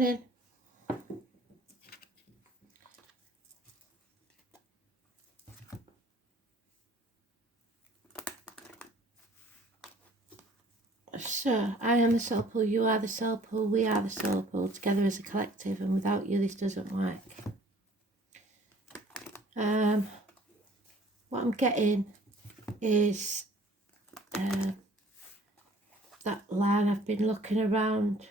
morning. So, I am the soul pool, you are the soul pool, we are the soul pool, together as a collective, and without you this doesn't work. What I'm getting is that line I've been looking around.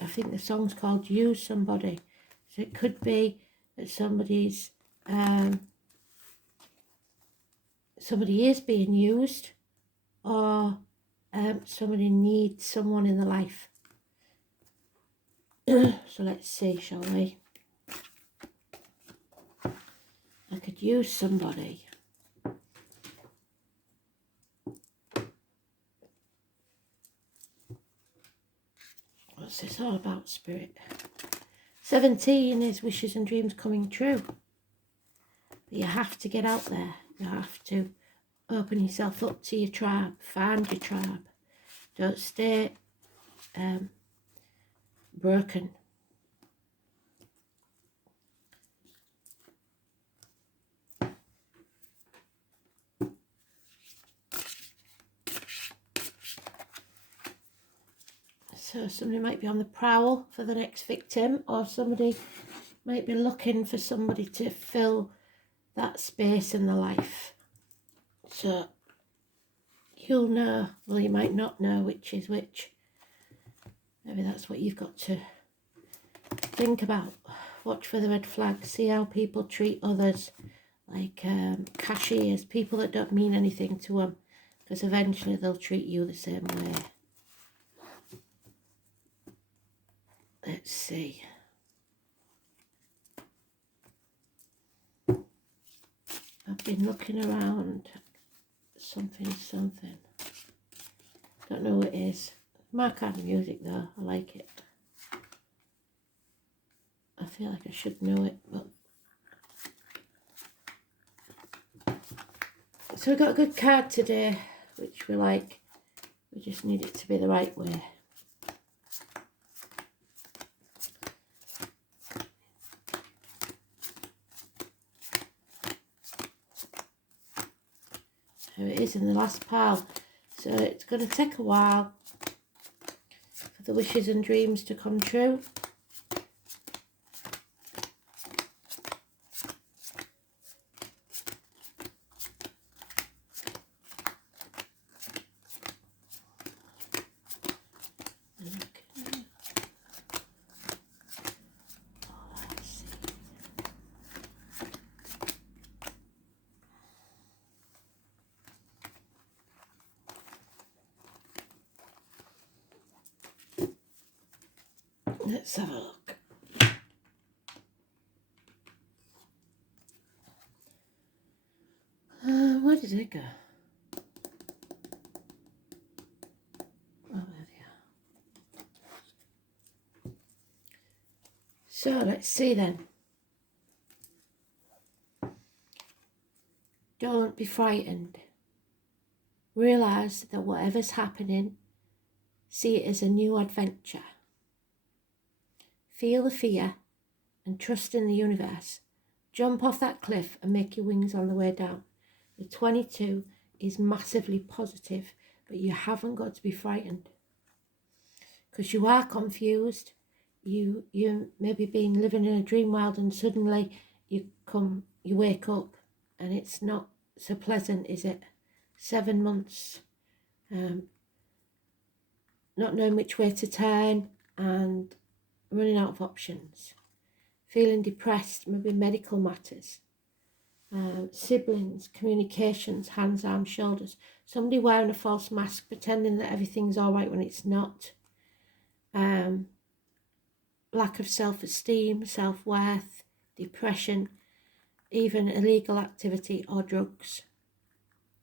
I think the song's called Use Somebody. So it could be that somebody is being used, or somebody needs someone in their life. So let's see, shall we? I could use somebody. What's this all about, Spirit? 17 is wishes and dreams coming true. But you have to get out there. You have to open yourself up to your tribe. Find your tribe. Don't stay broken. So somebody might be on the prowl for the next victim, or somebody might be looking for somebody to fill that space in their life. So you'll know, well, you might not know which is which. Maybe that's what you've got to think about. Watch for the red flags. See how people treat others, like cashiers, people that don't mean anything to them, because eventually they'll treat you the same way. Let's see. I've been looking around. Something. Don't know what it is. My kind of music though. I like it. I feel like I should know it, but so we got a good card today, which we like. We just need it to be the right way. Here it is in the last pile. So it's going to take a while for the wishes and dreams to come true. Let's have a look. Where did it go? Oh, there they are. So let's see then. Don't be frightened. Realise that whatever's happening, see it as a new adventure. Feel the fear and trust in the universe. Jump off that cliff and make your wings on the way down. The 22 is massively positive, but you haven't got to be frightened. Because you are confused. You maybe been living in a dream world and suddenly you wake up and it's not so pleasant, is it? 7 months. Not knowing which way to turn and running out of options, feeling depressed, maybe medical matters, siblings, communications, hands, arms, shoulders, somebody wearing a false mask, pretending that everything's all right when it's not, lack of self-esteem, self-worth, depression, even illegal activity or drugs.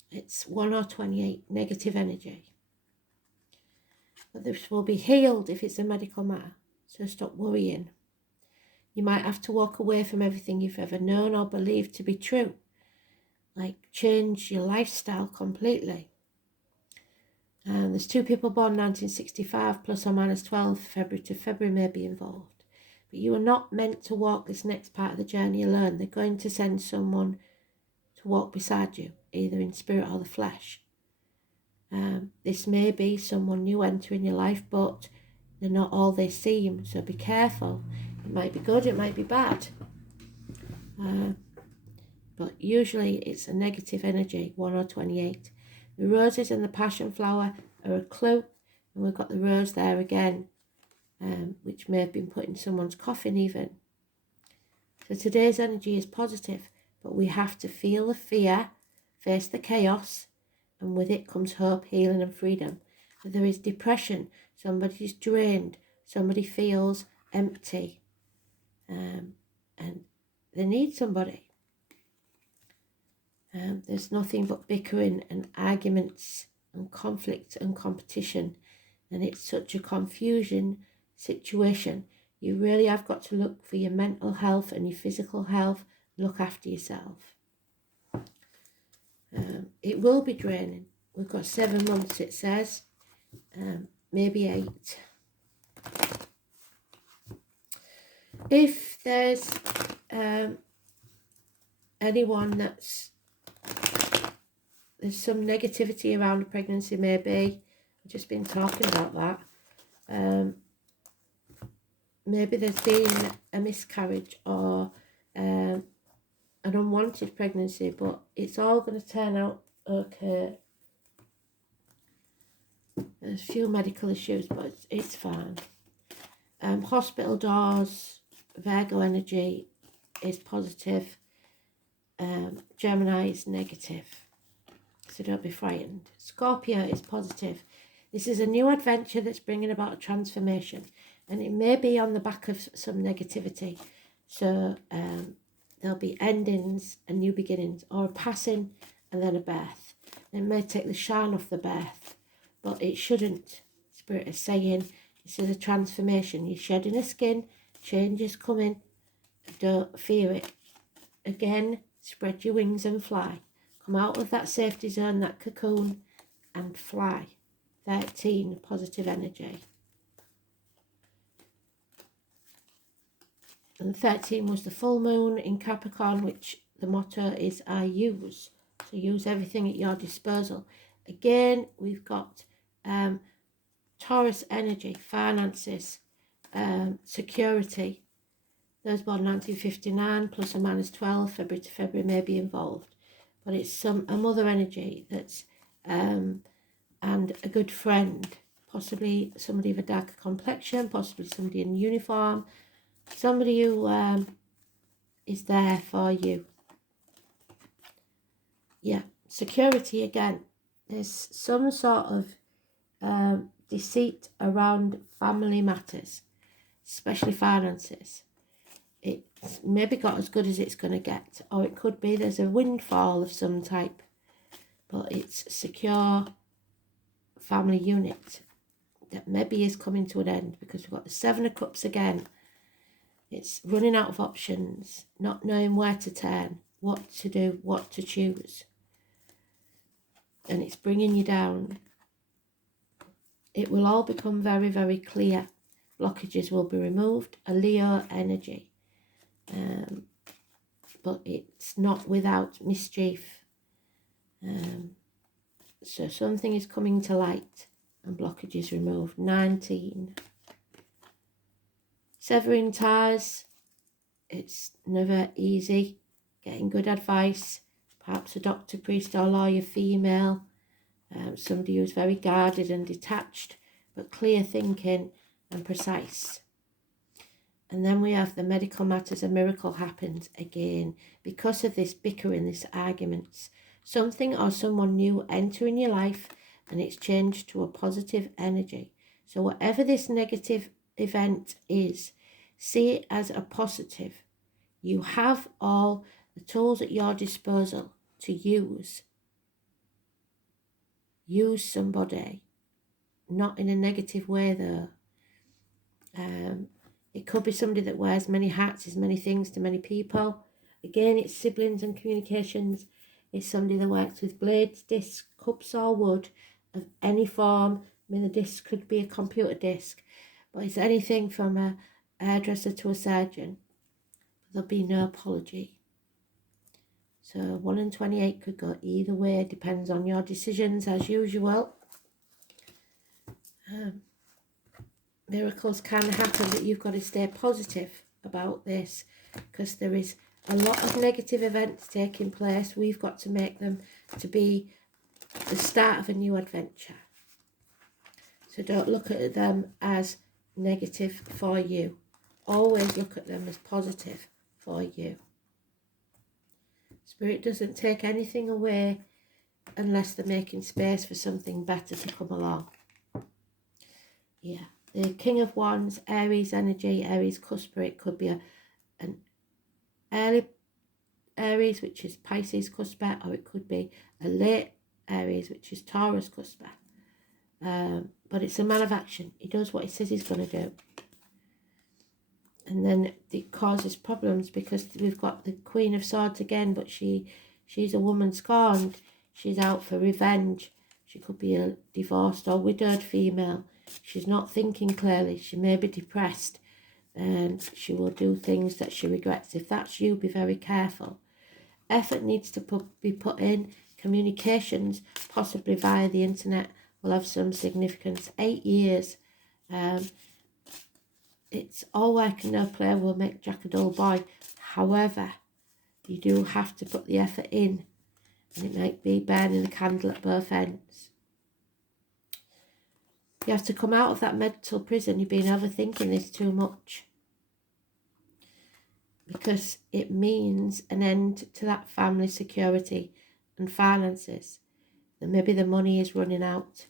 It's 1 or 28, negative energy. But this will be healed if it's a medical matter. So stop worrying. You might have to walk away from everything you've ever known or believed to be true. Like change your lifestyle completely. And there's 2 people born 1965, plus or minus 12, February to February may be involved. But you are not meant to walk this next part of the journey alone. They're going to send someone to walk beside you, either in spirit or the flesh. This may be someone new entering your life, but they're not all they seem, so be careful. It might be good, it might be bad. But usually it's a negative energy, 1 or 28. The roses and the passion flower are a clue, and we've got the rose there again, which may have been put in someone's coffin even. So today's energy is positive, but we have to feel the fear, face the chaos, and with it comes hope, healing and freedom. If there is depression, somebody's drained, somebody feels empty, and they need somebody. There's nothing but bickering and arguments and conflict and competition, and it's such a confusion situation. You really have got to look for your mental health and your physical health. Look after yourself. It will be draining. We've got 7 months, it says, maybe 8. If there's anyone there's some negativity around a pregnancy, maybe. I've just been talking about that. Maybe there's been a miscarriage or an unwanted pregnancy, but it's all going to turn out okay. There's a few medical issues, but it's fine. Hospital doors, Virgo energy is positive. Gemini is negative, so don't be frightened. Scorpio is positive. This is a new adventure that's bringing about a transformation, and it may be on the back of some negativity. So there'll be endings and new beginnings, or a passing and then a birth. It may take the shine off the birth, but it shouldn't. Spirit is saying this is a transformation. You're shedding a skin, change is coming. Don't fear it. Again, spread your wings and fly. Come out of that safety zone, that cocoon, and fly. 13, positive energy. And 13 was the full moon in Capricorn, which the motto is I use. So use everything at your disposal. Again, we've got Taurus energy, finances, security. Those born 1959, plus or minus 12, February to February may be involved. But it's a mother energy that's, and a good friend, possibly somebody of a darker complexion, possibly somebody in uniform, somebody who is there for you. Yeah, security again. There's some sort of deceit around family matters, especially finances. It's maybe got as good as it's going to get, or it could be there's a windfall of some type, but it's secure family unit that maybe is coming to an end, because we've got the 7 of Cups again. It's running out of options, not knowing where to turn, what to do, what to choose, and it's bringing you down. It will all become very, very clear. Blockages will be removed. A Leo energy. But it's not without mischief. So something is coming to light and blockages removed. 19. Severing ties. It's never easy. Getting good advice. Perhaps a doctor, priest or lawyer, female. Somebody who's very guarded and detached, but clear thinking and precise. And then we have the medical matters. A miracle happens again because of this bickering, this arguments. Something or someone new entering your life, and it's changed to a positive energy. So whatever this negative event is, see it as a positive. You have all the tools at your disposal to use. Use somebody, not in a negative way though. It could be somebody that wears many hats, is many things to many people. Again, it's siblings and communications. It's somebody that works with blades, discs, cups or wood, of any form. I mean, the disc could be a computer disc, but it's anything from a hairdresser to a surgeon. There'll be no apology. So 1 in 28 could go either way, depends on your decisions as usual. Miracles can happen, but you've got to stay positive about this, because there is a lot of negative events taking place. We've got to make them to be the start of a new adventure. So don't look at them as negative for you. Always look at them as positive for you. Spirit doesn't take anything away unless they're making space for something better to come along. Yeah. The King of Wands, Aries energy, Aries cusp. It could be an early Aries, which is Pisces cusp, or it could be a late Aries, which is Taurus cusp. But it's a man of action. He does what he says he's going to do. And then it causes problems because we've got the Queen of Swords again, but she's a woman scorned. She's out for revenge. She could be a divorced or widowed female. She's not thinking clearly. She may be depressed, and she will do things that she regrets. If that's you, be very careful. Effort needs to be put in. Communications, possibly via the internet, will have some significance. 8 years. It's all work and no play will make Jack a dull boy. However, you do have to put the effort in, and it might be burning the candle at both ends. You have to come out of that mental prison. You've been overthinking this too much, because it means an end to that family security and finances. That maybe the money is running out.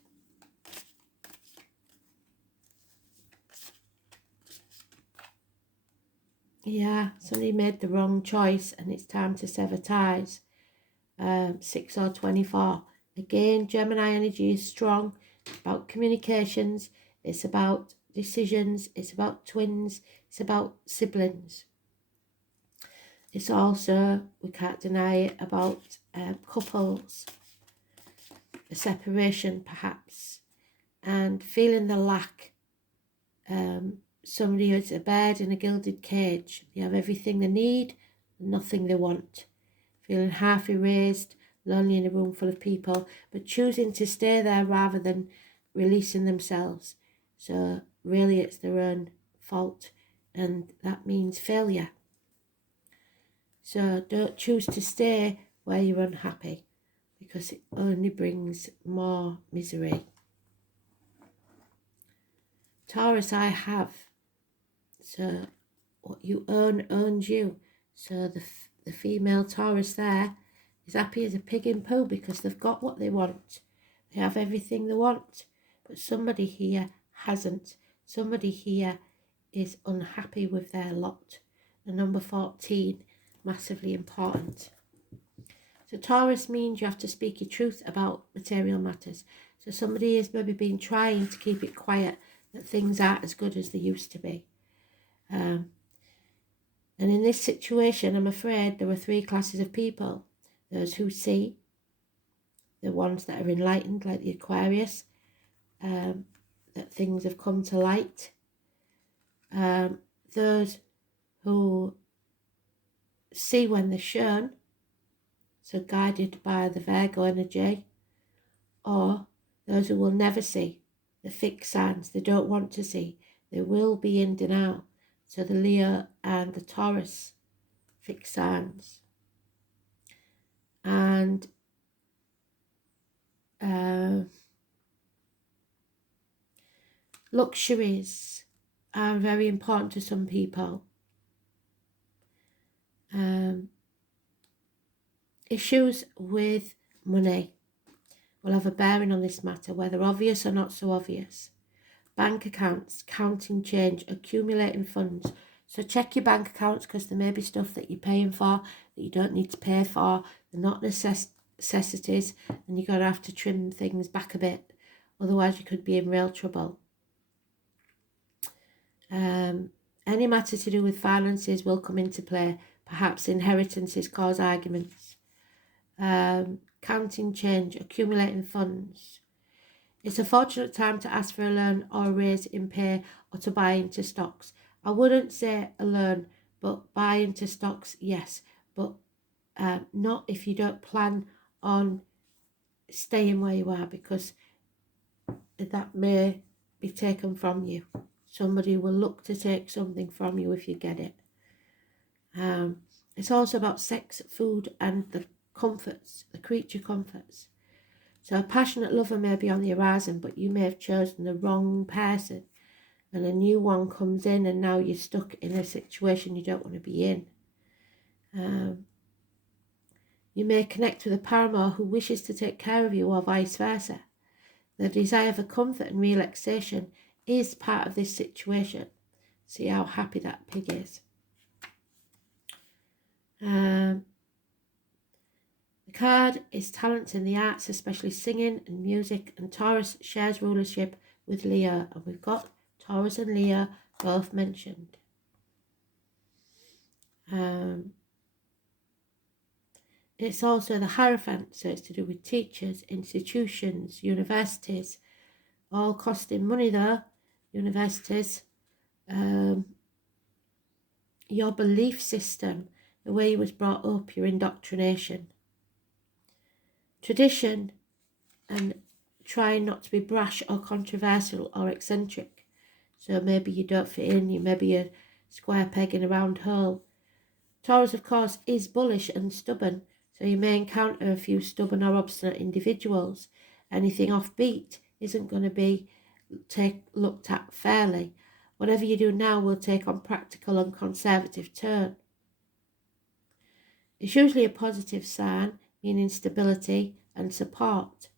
Yeah, somebody made the wrong choice and it's time to sever ties. 6 or 24. Again, Gemini energy is strong. It's about communications. It's about decisions. It's about twins. It's about siblings. It's also, we can't deny it, about couples. A separation perhaps. And feeling the lack. Somebody who's a bird in a gilded cage. They have everything they need, nothing they want. Feeling half erased, lonely in a room full of people, but choosing to stay there rather than releasing themselves. So really it's their own fault, and that means failure. So don't choose to stay where you're unhappy, because it only brings more misery. Taurus, I have. So what you own owns you. So the female Taurus there is happy as a pig in poo because they've got what they want. They have everything they want. But somebody here hasn't. Somebody here is unhappy with their lot. The number 14, massively important. So Taurus means you have to speak your truth about material matters. So somebody has maybe been trying to keep it quiet, that things aren't as good as they used to be. And in this situation, I'm afraid there are 3 classes of people. Those who see, the ones that are enlightened, like the Aquarius, that things have come to light. Those who see when they're shown, so guided by the Virgo energy, or those who will never see, the fixed signs they don't want to see. They will be in denial. So the Leo and the Taurus fixed signs. And luxuries are very important to some people. Issues with money will have a bearing on this matter, whether obvious or not so obvious. Bank accounts, counting change, accumulating funds. So check your bank accounts, because there may be stuff that you're paying for that you don't need to pay for. They're not necessities, and you're going to have to trim things back a bit. Otherwise, you could be in real trouble. Any matter to do with finances will come into play. Perhaps inheritances cause arguments. Counting change, accumulating funds. It's a fortunate time to ask for a loan or a raise in pay or to buy into stocks. I wouldn't say a loan, but buy into stocks, yes. But not if you don't plan on staying where you are, because that may be taken from you. Somebody will look to take something from you if you get it. It's also about sex, food, and the comforts, the creature comforts. So a passionate lover may be on the horizon, but you may have chosen the wrong person, and a new one comes in, and now you're stuck in a situation you don't want to be in. You may connect with a paramour who wishes to take care of you, or vice versa. The desire for comfort and relaxation is part of this situation. See how happy that pig is. The card is talents in the arts, especially singing and music, and Taurus shares rulership with Leo, and we've got Taurus and Leo both mentioned. It's also the Hierophant, so it's to do with teachers, institutions, universities, all costing money though, universities. Your belief system, the way you was brought up, your indoctrination. Tradition, and trying not to be brash or controversial or eccentric. So maybe you don't fit in, you may be a square peg in a round hole. Taurus, of course, is bullish and stubborn, so you may encounter a few stubborn or obstinate individuals. Anything offbeat isn't going to be looked at fairly. Whatever you do now will take on practical and conservative turn. It's usually a positive sign, meaning stability and support.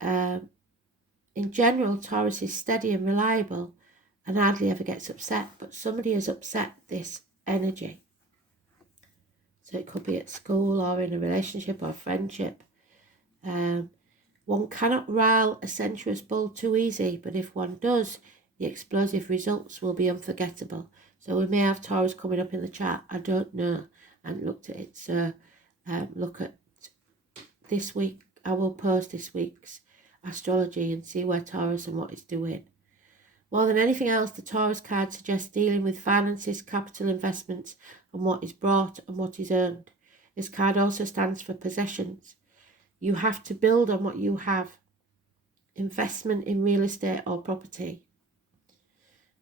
In general, Taurus is steady and reliable and hardly ever gets upset, but somebody has upset this energy. So it could be at school or in a relationship or friendship. One cannot rile a sensuous bull too easy, but if one does, the explosive results will be unforgettable. So we may have Taurus coming up in the chart. I don't know. I haven't looked at it. So look at this week. I will post this week's astrology and see where Taurus and what it's doing. More than anything else, the Taurus card suggests dealing with finances, capital investments, and what is brought and what is earned. This card also stands for possessions. You have to build on what you have. Investment in real estate or property.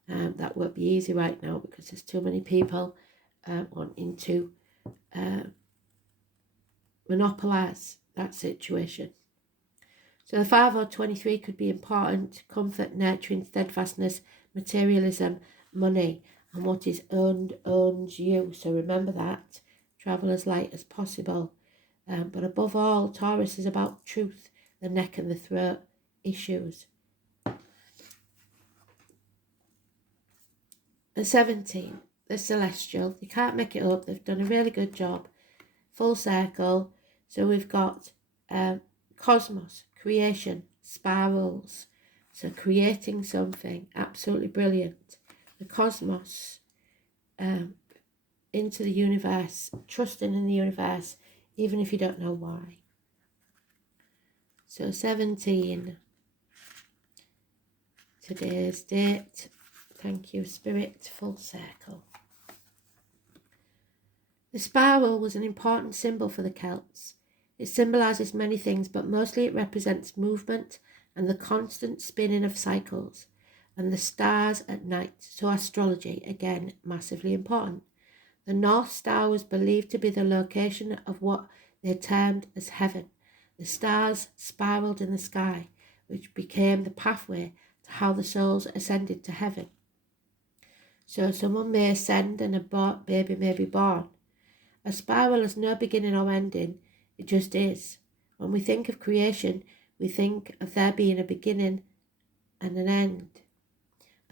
That won't be easy right now because there's too many people wanting to monopolise that situation. So the 5 or 23 could be important: comfort, nurturing, steadfastness, materialism, money, and what is earned owns you. So remember that. Travel as light as possible. But above all, Taurus is about truth, the neck and the throat issues. And 17, the celestial. You can't make it up. They've done a really good job. Full circle. So we've got cosmos, creation, spirals. So creating something, absolutely brilliant. The cosmos, into the universe, trusting in the universe, even if you don't know why. So 17, today's date. Thank you, Spirit. Full circle. The spiral was an important symbol for the Celts. It symbolises many things, but mostly it represents movement and the constant spinning of cycles and the stars at night. So astrology, again, massively important. The North Star was believed to be the location of what they termed as heaven. The stars spiralled in the sky, which became the pathway to how the souls ascended to heaven. So someone may ascend and a baby may be born. A spiral has no beginning or ending, it just is. When we think of creation, we think of there being a beginning and an end.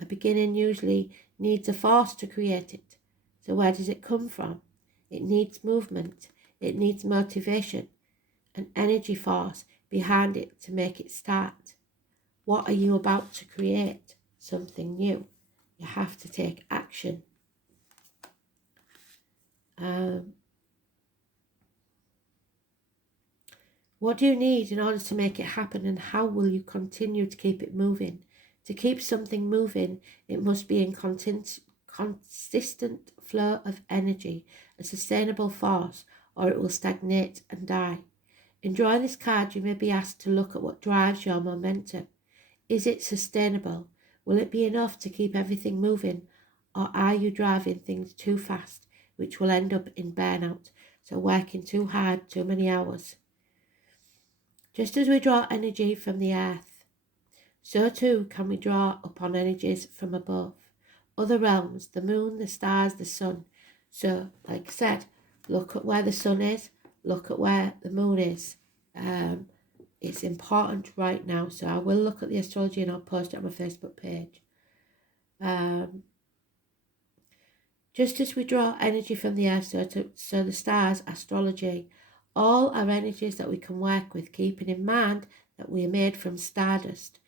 A beginning usually needs a force to create it. So where does it come from? It needs movement, it needs motivation, an energy force behind it to make it start. What are you about to create? Something new. You have to take action. What do you need in order to make it happen, and how will you continue to keep it moving? To keep something moving, it must be in consistent flow of energy, a sustainable force, or it will stagnate and die. In drawing this card, you may be asked to look at what drives your momentum. Is it sustainable? Will it be enough to keep everything moving? Or are you driving things too fast, which will end up in burnout? So working too hard, too many hours. Just as we draw energy from the earth, so too can we draw upon energies from above. Other realms, the moon, the stars, the sun. So, like I said, look at where the sun is, look at where the moon is. It's important right now. So I will look at the astrology and I'll post it on my Facebook page. Just as we draw energy from the earth, so the stars, astrology, all are energies that we can work with, keeping in mind that we are made from stardust.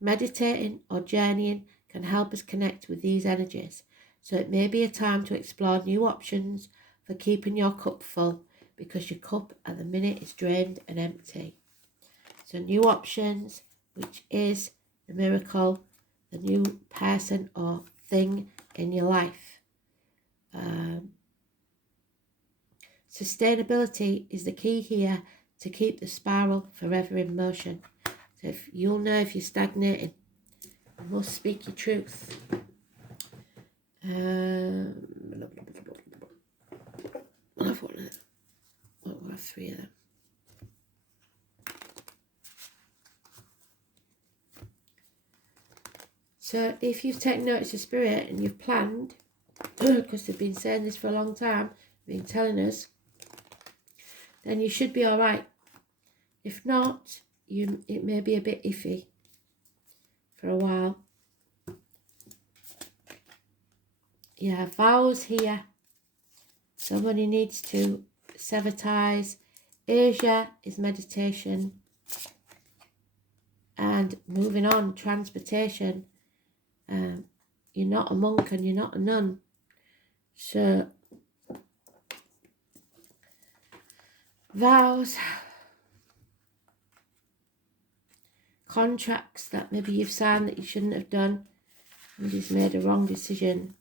Meditating or journeying can help us connect with these energies. So it may be a time to explore new options for keeping your cup full, because your cup at the minute is drained and empty. So new options, which is the miracle, the new person or thing in your life. Sustainability is the key here to keep the spiral forever in motion. So if you'll know if you're stagnating, you must speak your truth. I'll have one of them. I'll have three of them. So if you've taken notice of spirit and you've planned, because they've been saying this for a long time, been telling us, then you should be all right. If not, it may be a bit iffy for a while. Yeah, vows here. Somebody needs to sever ties. Asia is meditation. And moving on, transportation. You're not a monk and you're not a nun. So, vows, contracts that maybe you've signed that you shouldn't have done, and you've made a wrong decision.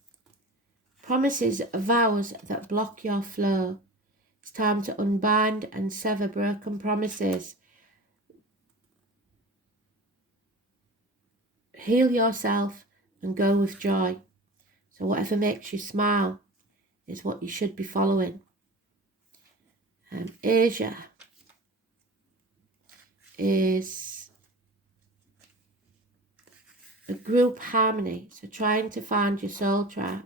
Promises, vows that block your flow. It's time to unbind and sever broken promises. Heal yourself and go with joy. So whatever makes you smile is what you should be following. Asia is a group harmony. So trying to find your soul tribe.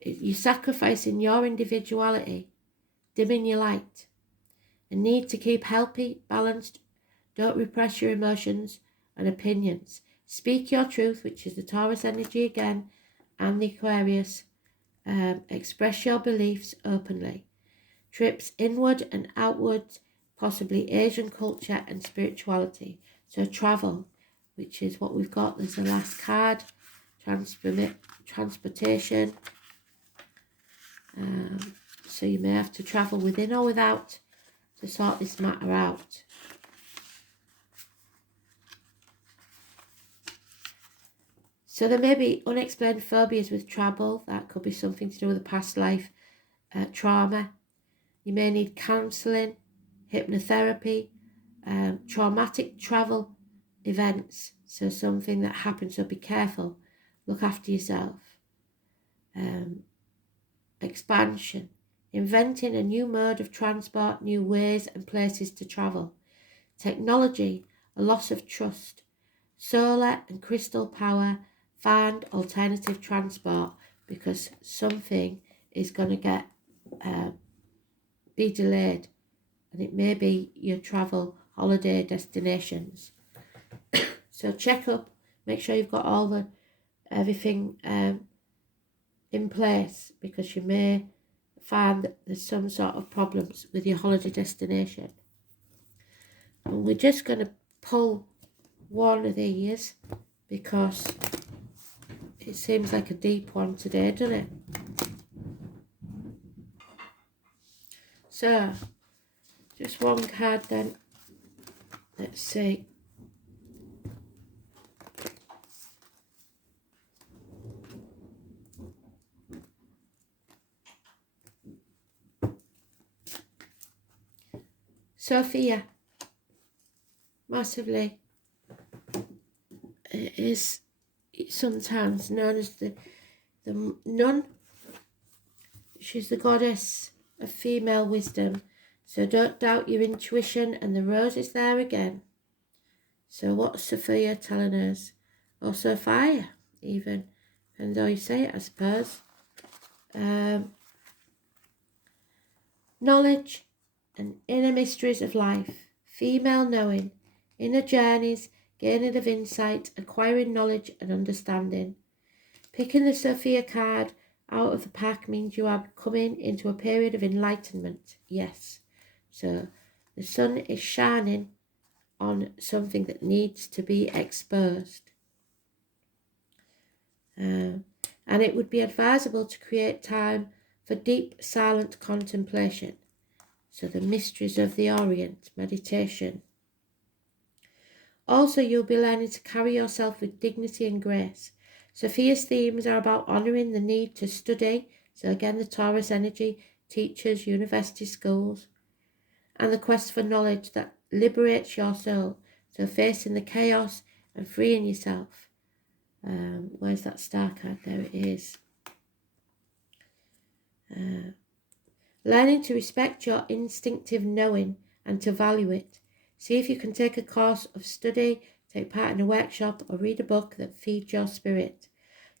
You're sacrificing your individuality, dimming your light. A need to keep healthy, balanced. Don't repress your emotions and opinions. Speak your truth, which is the Taurus energy again, and the Aquarius. Express your beliefs openly. Trips inward and outward, possibly Asian culture and spirituality. So travel, which is what we've got. There's the last card. Transportation. So you may have to travel within or without to sort this matter out. So there may be unexplained phobias with travel. That could be something to do with a past life trauma. You may need counselling, hypnotherapy, traumatic travel events. So something that happens, so be careful. Look after yourself. Expansion. Inventing a new mode of transport, new ways and places to travel. Technology, a loss of trust. Solar and crystal power, find alternative transport, because something is going to be delayed, and it may be your travel holiday destinations. So check up, make sure you've got everything in place, because you may find that there's some sort of problems with your holiday destination. And we're just going to pull one of these because it seems like a deep one today, doesn't it? So, just one card then Let's see. Sophia, massively, it is sometimes known as the nun. She's the goddess of female wisdom. So don't doubt your intuition, and the rose is there again. So what's Sophia telling us? Or Sophia, even, and how you say it, I suppose. Knowledge and inner mysteries of life, female knowing, inner journeys, gaining of insight, acquiring knowledge and understanding. Picking the Sophia card out of the pack means you are coming into a period of enlightenment. Yes. So the sun is shining on something that needs to be exposed. And it would be advisable to create time for deep, silent contemplation. So the mysteries of the Orient, meditation. Also, you'll be learning to carry yourself with dignity and grace. Sophia's themes are about honouring the need to study. So again, the Taurus energy, teachers, university, schools. And the quest for knowledge that liberates your soul. So facing the chaos and freeing yourself. Where's that star card? There it is. Learning to respect your instinctive knowing and to value it. See if you can take a course of study, take part in a workshop, or read a book that feeds your spirit.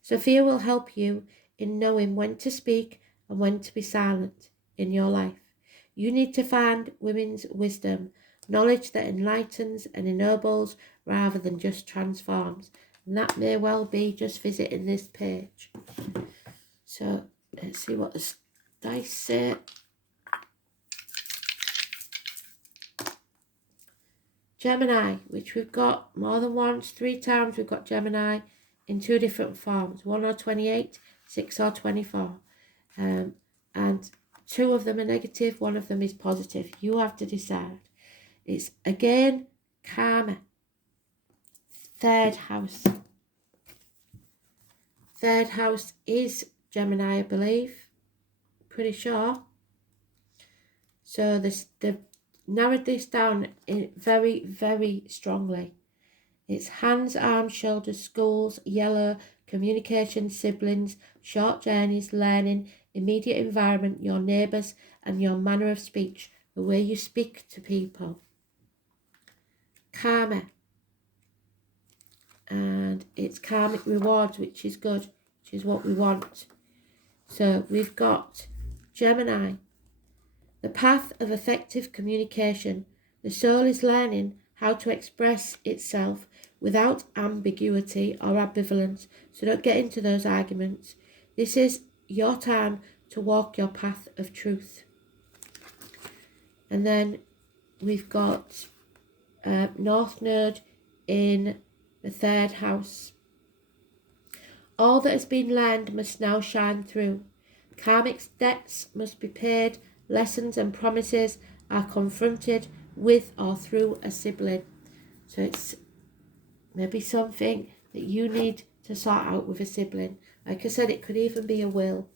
Sophia will help you in knowing when to speak and when to be silent in your life. You need to find women's wisdom, knowledge that enlightens and ennobles rather than just transforms. And that may well be just visiting this page. So let's see what the dice say. Gemini, which we've got more than once, 3 times we've got Gemini in 2 different forms, 1 or 28, 6 or 24. And 2 of them are negative, 1 of them is positive. You have to decide. It's again karma. 3rd house. 3rd house is Gemini, I believe. Pretty sure. So they've narrowed this down very, very strongly. It's hands, arms, shoulders, schools, yellow, communication, siblings, short journeys, learning, immediate environment, your neighbours, and your manner of speech, the way you speak to people. Karma. And it's karmic rewards, which is good, which is what we want. So we've got Gemini. The path of effective communication. The soul is learning how to express itself without ambiguity or ambivalence. So don't get into those arguments. This is your time to walk your path of truth. And then we've got North Node in the 3rd house. All that has been learned must now shine through. Karmic debts must be paid. Lessons and promises are confronted with or through a sibling. So it's maybe something that you need to sort out with a sibling. Like I said, it could even be a will.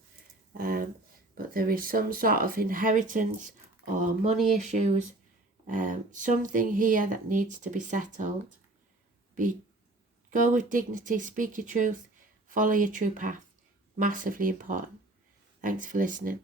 But there is some sort of inheritance or money issues. Something here that needs to be settled. Go with dignity, speak your truth, follow your true path. Massively important. Thanks for listening.